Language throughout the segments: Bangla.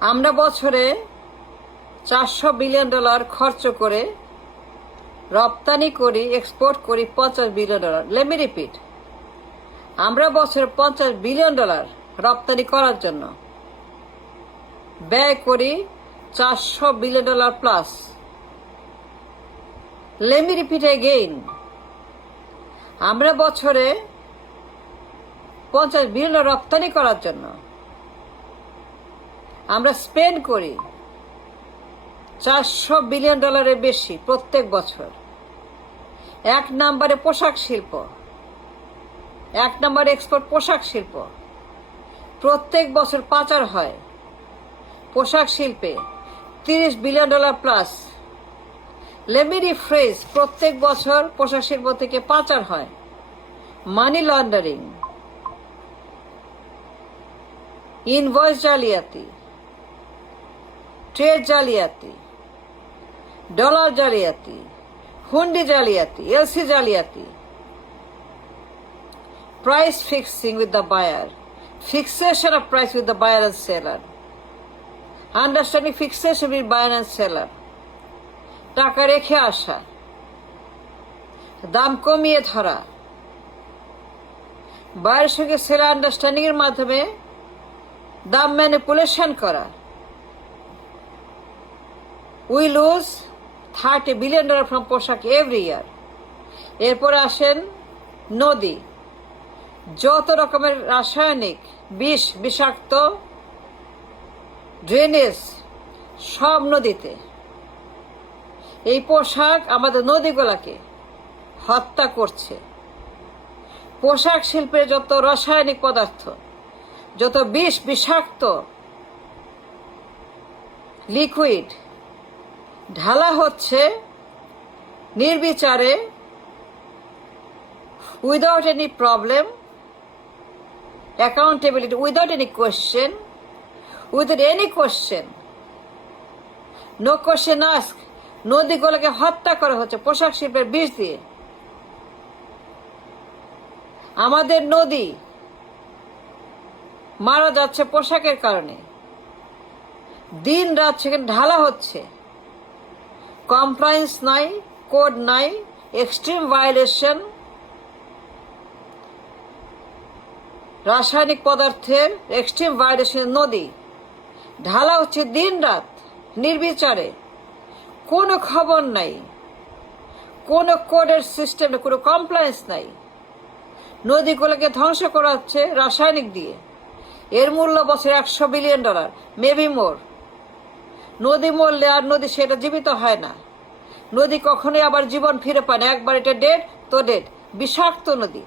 আমরা বছরে $400 বিলিয়ন খরচ করে রপ্তানি করি, এক্সপোর্ট করি $50 বিলিয়ন। লেট মি রিপিট, আমরা বছরে $50 বিলিয়ন রপ্তানি করার জন্য ব্যয় করি $400 billion plus. Let me repeat again, আমরা বছরে $50 বিলিয়ন রপ্তানি করার জন্য আমরা স্পেন্ড করি $400 বিলিয়ন বেশি প্রত্যেক বছর। এক নম্বরে পোশাক শিল্প, এক নম্বরে এক্সপোর্ট পোশাক শিল্প। প্রত্যেক বছর পাচার হয় পোশাক শিল্পে $30 billion plus. Let me rephrase, প্রত্যেক বছর পোশাক শিল্প থেকে পাচার হয় মানি লন্ডারিং, ইনভয়েস জালিয়াতি, ট্রেড জালিয়াতি, ডলার জালিয়াতি, হুন্ডি জালিয়াতি, এলসি জালিয়াতি, price fixing with the buyer, fixation of price with the buyer and seller, understanding fixation with buyer and seller, টাকা রেখে আসা, দাম কমিয়ে ধরা, বায়ের সঙ্গে সেলার আন্ডারস্ট্যান্ডিং এর মাধ্যমে দাম ম্যানিপুলেশন করা। উই লুজ $30 বিলিয়ন ফ্রম পোশাক এভরি ইয়ার। এরপরে আসেন নদী, যত রকমের রাসায়নিক বিষ, বিষাক্ত ড্রেনেজ সব নদীতে। এই পোশাক আমাদের নদীগুলাকে হত্যা করছে। পোশাক শিল্পের যত রাসায়নিক পদার্থ, যত বিষ, বিষাক্ত লিকুইড ঢালা হচ্ছে নির্বিচারে, without any problem, accountability, without any question, without any question, no question ask. নদীগুলোকে হত্যা করা হচ্ছে পোশাক শিল্পের বিষ দিয়ে। আমাদের নদী মারা যাচ্ছে পোশাকের কারণে, দিন রাত সেখানে ঢালা হচ্ছে। কমপ্লায়েন্স নাই, কোড নাই, এক্সট্রিম ভায়োলেশন, রাসায়নিক পদার্থের এক্সট্রিম ভায়োলেশন। নদী ঢালা হচ্ছে দিন রাত নির্বিচারে, কোনো খবর নাই, কোনো কোডের সিস্টেম, কোনো কমপ্লায়েন্স নাই। নদীগুলোকে ধ্বংস করা হচ্ছে রাসায়নিক দিয়ে। এর মূল্য বছরে $100 বিলিয়ন, মেবি মোর। নদী মরলে আর নদী সেটা জীবিত হয় না। নদী কখনোই আবার জীবন ফিরে পায় না। একবার এটা ডেড তো ডেড। বিষাক্ত নদী।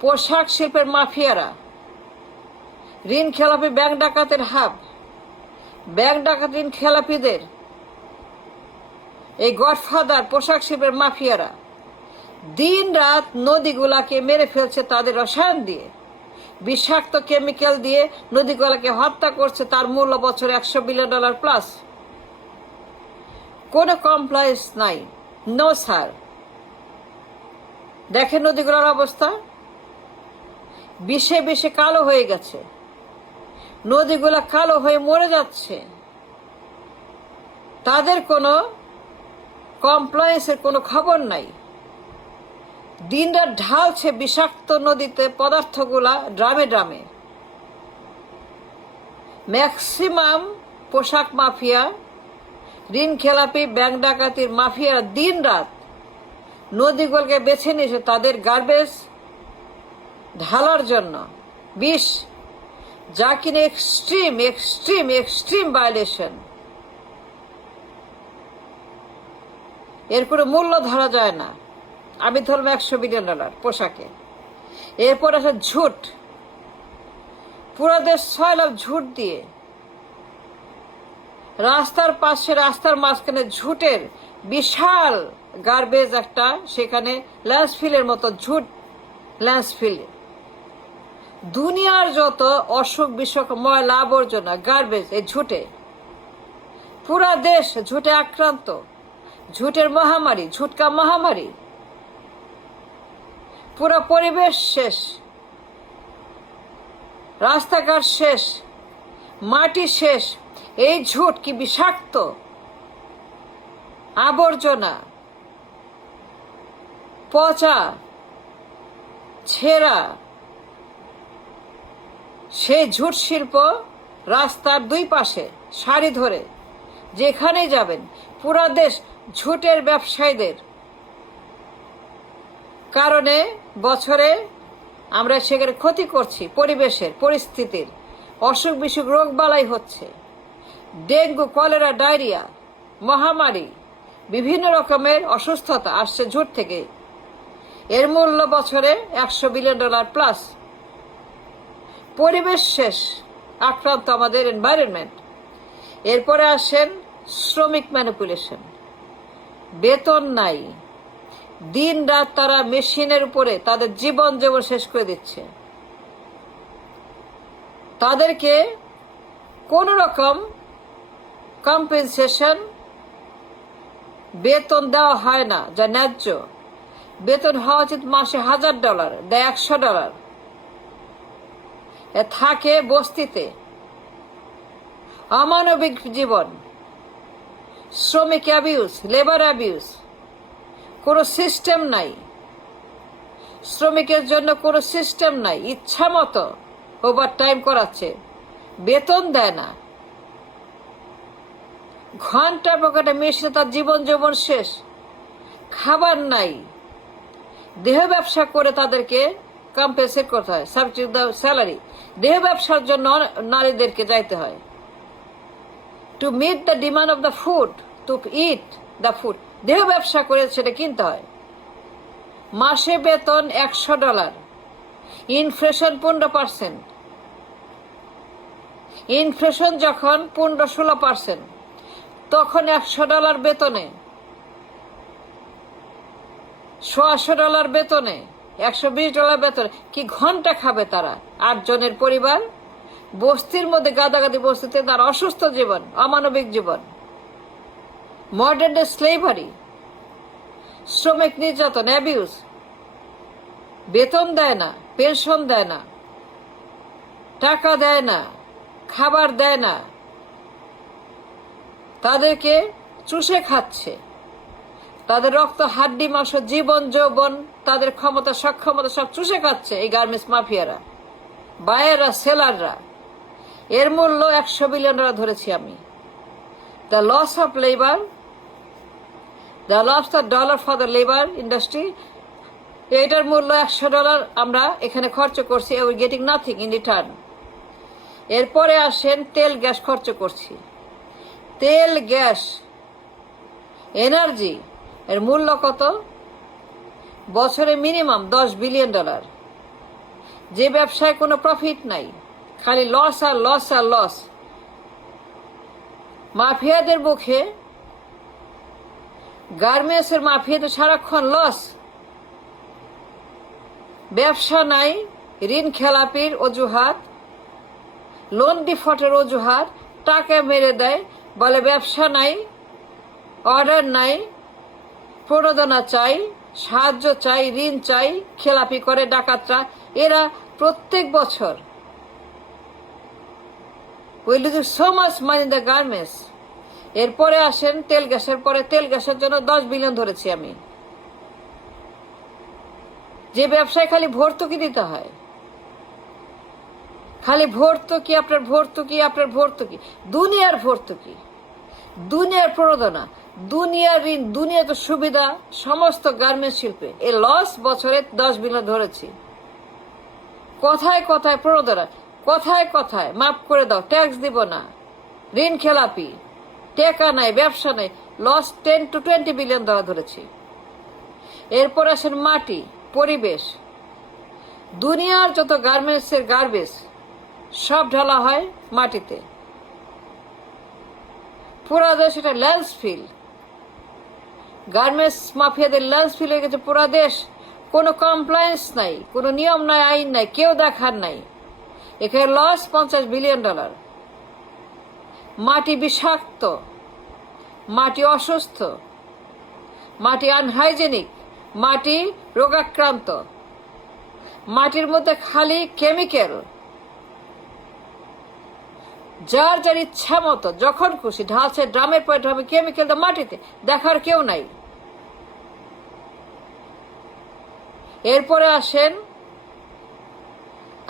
পোশাক শিল্পের মাফিয়ারা, ঋণ খেলাপি ব্যাংক ডাকাতের হাব, ব্যাংক ডাকাত ঋণ খেলাপিদের এই গডফাদার পোশাক শিল্পের মাফিয়ারা দিন রাত নদীগুলাকে মেরে ফেলছে তাদের রসায়ন দিয়ে, বিষাক্ত কেমিক্যাল দিয়ে নদীগুলাকে হত্যা করছে। তার মূল্য বছরে $100 বিলিয়ন প্লাস। কোনো কমপ্লায়েন্স নাই, নো স্যার। দেখেন নদীগুলোর অবস্থা, বিষে বিষে কালো হয়ে গেছে। নদীগুলা কালো হয়ে মরে যাচ্ছে। তাদের কোনো কমপ্লায়েন্সের কোনো খবর নাই। দিনরাত ঢালছে বিষাক্ত নদীতে পদার্থগুলা ড্রামে ড্রামে। ম্যাক্সিমাম পোশাক মাফিয়া, ঋণ খেলাপি, ব্যাংক ডাকাতির মাফিয়ারা দিন রাত নদীগুলোকে বেছে নিয়েছে তাদের গার্বেজ ঢালার জন্য বিষ, যা কিনা এক্সট্রিম এক্সট্রিম এক্সট্রিম ভায়োলেশন। এর কোনো মূল্য ধরা যায় না। আমি ধরলাম $100 বিলিয়ন পোশাকে। এরপর আছে ঝুট। পুরো দেশ ছয়লাভ ঝুট দিয়ে। রাস্তার পাশে, রাস্তার মাঝখানে ঝুটের বিশাল গার্বেজ একটা, সেখানে ল্যান্ডফিলের মতো ঝুট ল্যান্ডফিল। দুনিয়ার যত অসুখ বিসুখ, ময়লা আবর্জনা, গার্বেজ এই ঝুটে। পুরা দেশ ঝুটে আক্রান্ত। ঝুটের মহামারী, ঝুটকা মহামারী। পুরো পরিবেশ শেষ, রাস্তাঘাট শেষ, মাটি শেষ। এই ঝুট কি বিষাক্ত আবর্জনা, পচা ছেঁড়া সেই ঝুট শিল্প রাস্তার দুই পাশে সারি ধরে যেখানেই যাবেন পুরা দেশ ঝুটের ব্যবসায়ীদের কারণে বছরে আমরা সেখানে ক্ষতি করছি, পরিবেশের পরিস্থিতির অসুখ বিসুখ রোগ বালাই হচ্ছে, ডেঙ্গু, কলেরা, ডায়রিয়া, মহামারী, বিভিন্ন রকমের অসুস্থতা আসছে ঝুট থেকে। এর মূল্য বছরে $100 বিলিয়ন প্লাস। পরিবেশ শেষ, আক্রান্ত আমাদের এনভায়রনমেন্ট। এরপরে আসেন শ্রমিক ম্যানিপুলেশন। বেতন নাই, দিন রাত তারা মেশিনের উপরে তাদের জীবন শেষ করে দিচ্ছে। তাদেরকে কোন রকম কম্পেনসেশন বেতন দেওয়া হয় না, যা ন্যায্য। বেতন হওয়া উচিত মাসে $1000, দেয় $100। থাকে বস্তিতে, অমানবিক জীবন, শ্রমিক অ্যাবিউজ, লেবার অ্যাবিউজ। কোনো সিস্টেম নাই শ্রমিকের জন্য, কোনো সিস্টেম নাই। ইচ্ছা মতো ওভার টাইম করাচ্ছে, বেতন দেয় না। ঘন্টার পর ঘন্টা মেশিনে তার জীবন যৌবন শেষ। খাবার নাই, দেহ ব্যবসা করে তাদেরকে কম্পেনসেট করতে হয়, সাবজেক্ট দ্য স্যালারি। দেহ ব্যবসার জন্য নারীদেরকে যাইতে হয়। To meet the demand of the food, to eat the food, দেহ ব্যবসা করে সেটা কিনতে হয়। মাসে বেতন $100, ইনফ্লেশন 15%। ইনফ্লেশন যখন 15-16%, তখন $100 বেতনে, $100 বেতনে, $120 বেতনে কি ঘন্টা খাবে তারা? 8 জনের পরিবার, বস্তির মধ্যে গাদাগাদি বস্তিতে, তার অসুস্থ জীবন, অমানবিক জীবন, মডার্ন ডে স্লেভারি, শ্রমিক নির্যাতন, অ্যাবিউজ। বেতন দেয় না, পেনশন দেয় না, টাকা দেয় না, খাবার দেয় না, তাদেরকে চুষে খাচ্ছে। তাদের রক্ত, হাড্ডি, মাংস, জীবন যৌবন, তাদের ক্ষমতা, সক্ষমতা সব চুষে খাচ্ছে এই গার্মেন্টস মাফিয়ারা, বায়াররা, সেলাররা। এর মূল্য $100 বিলিয়ন ধরেছি আমি। The loss of labour, the loss of dollar for the labour industry. এটার মূল্য $100 আমরা এখানে খরচ করছি, we getting nothing in return. এরপরে আসেন তেল গ্যাস খরচ করছি। তেল গ্যাস এনার্জি এর মূল্য কত? বছরে মিনিমাম $10 বিলিয়ন। যে ব্যবসায় কোনো প্রফিট নাই, খালি লস আর লস আর লস। মাফিয়াদের মুখে, গার্মেন্টসের মাফিয়াদের সারাক্ষণ লস। ব্যবসা নাই, ঋণ খেলাপির অজুহাত, লোন ডিফল্টের অজুহাত, টাকা মেরে দেয়, বলে ব্যবসা নাই, অর্ডার নাই, প্রণোদনা চাই, সাহায্য চাই, ঋণ চাই, খেলাপি করে ডাকাতরা। এরা প্রত্যেক বছর we lose so much money in the garments. এরপরে আসেন তেল গ্যাসের পরে, তেল গ্যাসের জন্য $10 বিলিয়ন ধরেছি আমি। যে ব্যবসায় খালি ভর্তুকি দিতে হয়, খালি ভর্তুকি, আপনার ভর্তুকি, আপনার ভর্তুকি, দুনিয়ার ভর্তুকি, দুনিয়ার প্রণোদনা, দুনিয়ার ঋণ, দুনিয়ার তো সুবিধা সমস্ত গার্মেন্টস শিল্পে। এ লস বছরে $10 বিলিয়ন ধরেছি। কথায় কথায় প্রণোদনা, কথায় কথায় মাফ করে দাও, ট্যাক্স দিব না, ঋণ খেলাপি, টাকা নাই, ব্যবসা নাই, লস $10 to $20 বিলিয়ন ধরেছি। এরপর আসেন মাটি, পরিবেশ। দুনিয়ার যত গার্মেন্টসের গার্বেজ সব ঢালা হয় মাটিতে। পুরা দেশ এটা ল্যান্ডফিল। গার্মেন্টস মাফিয়াদের ল্যান্ডফিল হয়ে গেছে পুরা দেশ। কোনো কমপ্লায়েন্স নাই, কোনো নিয়ম নাই, আইন নাই, কেউ দেখার নাই। এখানে লস $50 বিলিয়ন। মাটি বিষাক্ত, মাটি অসুস্থ, মাটি আনহাইজেনিক, মাটি রোগাক্রান্ত, মাটির মধ্যে খালি কেমিক্যাল। যার যার ইচ্ছা মতো যখন খুশি ঢালছে ড্রামের পরে ড্রামে, কেমিক্যাল মাটিতে, দেখার কেউ নাই। এরপরে আসেন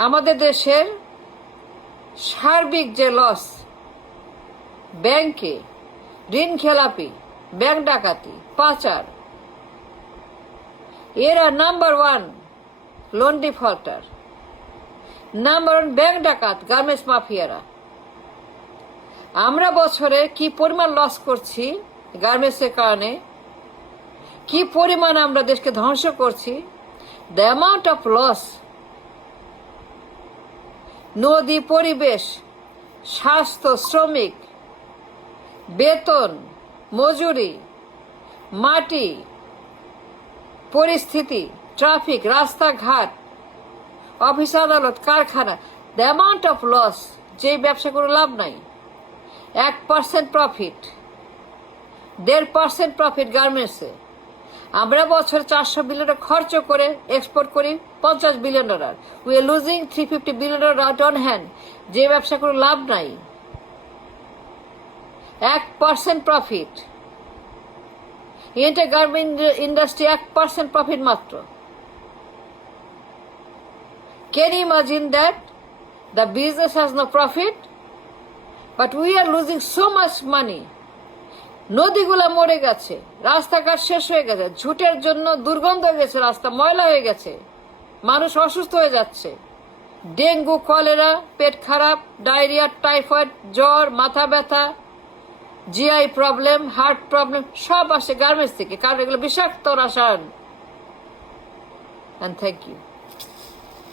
আমাদের দেশের সার্বিক যে লস, ব্যাংকে ঋণ খেলাপি, ব্যাংক ডাকাতি, পাচার, এরা number one loan defaulter, number one bank ডাকাত গার্মেন্টস মাফিয়ারা। আমরা বছরে কি পরিমাণ লস করছি গার্মেন্টসের কারণে, কি পরিমাণ আমরা দেশকে ধ্বংস করছি, দ্য অ্যামাউন্ট অফ লস। নদী, পরিবেশ, স্বাস্থ্য, শ্রমিক, বেতন, মজুরি, মাটি, পরিস্থিতি, ট্রাফিক, রাস্তাঘাট, অফিস আদালত, কারখানা, দ্য অ্যামাউন্ট অফ লস। যে ব্যবসা করে লাভ নাই। 1% প্রফিট, 1.5% প্রফিট গার্মেন্টসে। আমরা বছর 400 বিলিয়ন খরচ করে এক্সপোর্ট করি $50 billion. We are losing $350 billion on hand. যে ব্যবসা করে লাভ নাই। 1% প্রফিট। এটা গার্মেন্ট ইন্ডাস্ট্রি 1% প্রফিট মাত্র। Can you imagine that? The business has no profit, but we are losing so much money. নদীগুলা মরে গেছে, রাস্তাঘাট শেষ হয়ে গেছে, ঝুটের জন্য দুর্গন্ধ হয়ে গেছে, রাস্তা ময়লা হয়ে গেছে, মানুষ অসুস্থ হয়ে যাচ্ছে। ডেঙ্গু, কলেরা, পেট খারাপ, ডায়রিয়া, টাইফয়েড, জ্বর, মাথা ব্যথা, জিআই প্রবলেম, হার্ট প্রবলেম সব আসে গার্মেন্টস থেকে, কারণ এগুলো বিষাক্ত রসায়ন। And thank you.